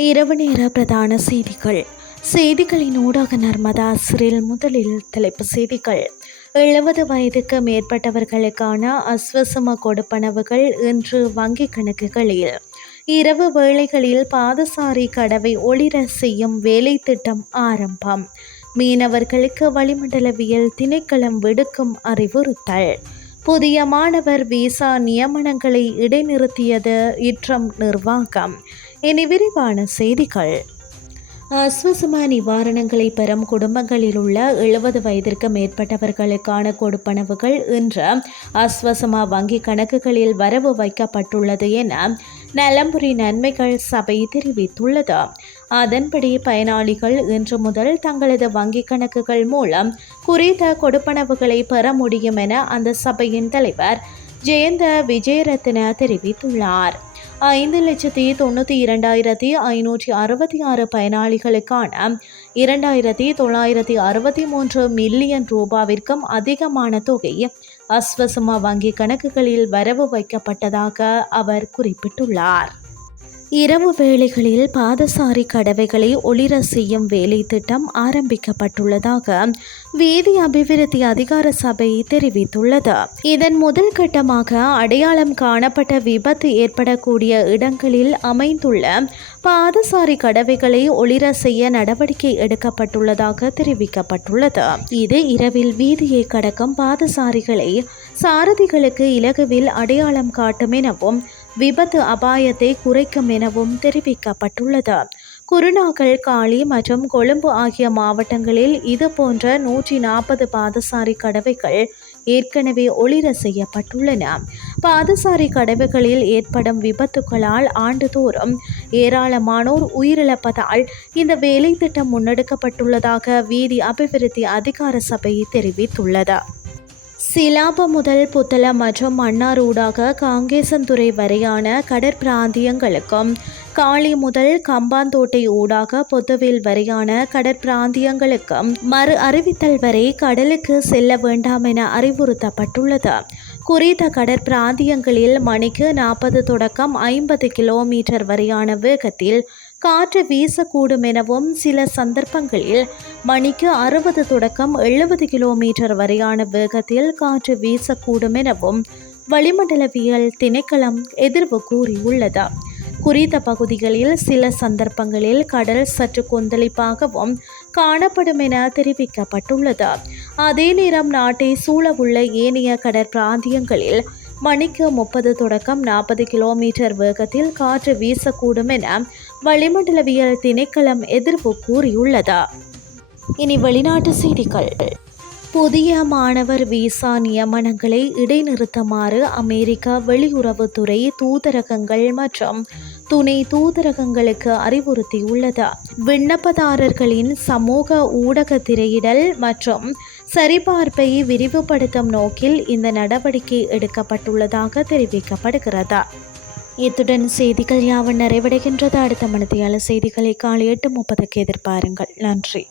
இரவு நேர பிரதான செய்திகள். செய்திகளின் ஊடாக நர்மதா சிறில் முதலில் தலைப்பு செய்திகள். எழுபது வயதுக்கு மேற்பட்டவர்களுக்கான அஸ்வசம கொடுப்பனவுகள் இன்று வங்கிக் கணக்குகளில். இரவு வேளைகளில் பாதசாரி கடவை ஒளிர செய்யும் வேலை திட்டம் ஆரம்பம். மீனவர்களுக்கு வளிமண்டலவியல் திணைக்களம் விடுக்கும் அறிவுறுத்தல். புதிய மாணவர் விசா நியமனங்களை இடைநிறுத்தியது இற்றம் நிர்வாகம். இனி விரிவான செய்திகள். அஸ்வசமா நிவாரணங்களை பெறும் குடும்பங்களில் உள்ள எழுபது வயதிற்கு மேற்பட்டவர்களுக்கான கொடுப்பனவுகள் இன்று அஸ்வசமா வங்கி கணக்குகளில் வரவு வைக்கப்பட்டுள்ளது என நலம்புரி நன்மைகள் சபை தெரிவித்துள்ளது. அதன்படி பயனாளிகள் இன்று முதல் தங்களது வங்கிக் கணக்குகள் மூலம் குறித்த கொடுப்பனவுகளை பெற முடியும் என அந்த சபையின் தலைவர் ஜெயந்த விஜயரத்ன தெரிவித்துள்ளார். ஐந்து லட்சத்தி தொண்ணூற்றி இரண்டாயிரத்தி ஐநூற்றி அறுபத்தி ஆறு பயனாளிகளுக்கான இரண்டாயிரத்தி தொள்ளாயிரத்தி அறுபத்தி மூன்று மில்லியன் ரூபாவிற்கும் அதிகமான தொகை அஸ்வசமா வங்கி கணக்குகளில் வரவு வைக்கப்பட்டதாக அவர் குறிப்பிட்டுள்ளார். இரவு வேளைகளில் பாதசாரி கடவைகளை ஒளிர செய்யும் வேலை திட்டம் ஆரம்பிக்கப்பட்டுள்ளதாக வீதி அபிவிருத்தி அதிகார சபை தெரிவித்துள்ளது. இதன் முதல் கட்டமாக அடையாளம் காணப்பட்ட விபத்து ஏற்படக்கூடிய இடங்களில் அமைந்துள்ள பாதசாரி கடவைகளை ஒளிர செய்ய நடவடிக்கை எடுக்கப்பட்டுள்ளதாக தெரிவிக்கப்பட்டுள்ளது. இது இரவில் வீதியை கடக்கும் பாதசாரிகளை சாரதிகளுக்கு இலகுவில் அடையாளம் காட்டும் எனவும் விபத்து அபாயத்தை குறைக்கும் எனவும் தெரிவிக்கப்பட்டுள்ளது. குருநாகல் காளி மற்றும் கொழும்பு ஆகிய மாவட்டங்களில் இது போன்ற நூற்றி நாற்பது பாதசாரி கடவைகள் ஏற்கனவே ஒளிர செய்யப்பட்டுள்ளன. பாதசாரி கடவைகளில் ஏற்படும் விபத்துகளால் ஆண்டுதோறும் ஏராளமானோர் உயிரிழப்பதால் இந்த வேலை திட்டம் முன்னெடுக்கப்பட்டுள்ளதாக வீதி அபிவிருத்தி அதிகார சபை தெரிவித்துள்ளது. சிலாப முதல் புத்தள மற்றும் மன்னார் ஊடாக காங்கேசன்துறை வரையான கடற்பிராந்தியங்களுக்கும் காளி முதல் கம்பாந்தோட்டை ஊடாக பொத்துவில் வரையான கடற்பிராந்தியங்களுக்கும் மறு அறிவித்தல் வரை கடலுக்கு செல்ல வேண்டாம் என அறிவுறுத்தப்பட்டுள்ளது. குறித்த கடற்பிராந்தியங்களில் மணிக்கு நாற்பது தொடக்கம் ஐம்பது கிலோமீட்டர் வரையான வேகத்தில் காற்று வீசக்கூடும் எனவும் சில சந்தர்ப்பங்களில் மணிக்கு அறுபது தொடக்கம் எழுபது கிலோமீட்டர் வரையான வேகத்தில் காற்று வீசக்கூடும் எனவும் வளிமண்டலவியல் திணைக்களம் எதிர்வு கூறியுள்ளது. குறித்த பகுதிகளில் சில சந்தர்ப்பங்களில் கடல் சற்று கொந்தளிப்பாகவும் காணப்படும் என தெரிவிக்கப்பட்டுள்ளது. அதே நேரம் நாட்டை சூழவுள்ள ஏனைய கடற்பிராந்தியங்களில் மணிக்கு முப்பது தொடக்கம் நாற்பது கிலோமீட்டர் வேகத்தில் காற்று வீசக்கூடும் என வளிமண்டலவியல் திணைக்களம் எதிர்ப்பு கூறியுள்ளது. இனி வெளிநாட்டு செய்திகள். புதிய மாணவர் விசா நியமனங்களை இடைநிறுத்துமாறு அமெரிக்கா வெளியுறவுத்துறை தூதரகங்கள் மற்றும் துணை தூதரகங்களுக்கு அறிவுறுத்தியுள்ளது. விண்ணப்பதாரர்களின் சமூக ஊடக திரையிடல் மற்றும் சரிபார்ப்பை விரிவுபடுத்தும் நோக்கில் இந்த நடவடிக்கை எடுக்கப்பட்டுள்ளதாக தெரிவிக்கப்படுகிறது. இத்துடன் செய்திகள் யாவும் நிறைவடைகின்றது. அடுத்த மனதியால செய்திகளை காலை எட்டு முப்பதுக்கு எதிர்பாருங்கள். நன்றி.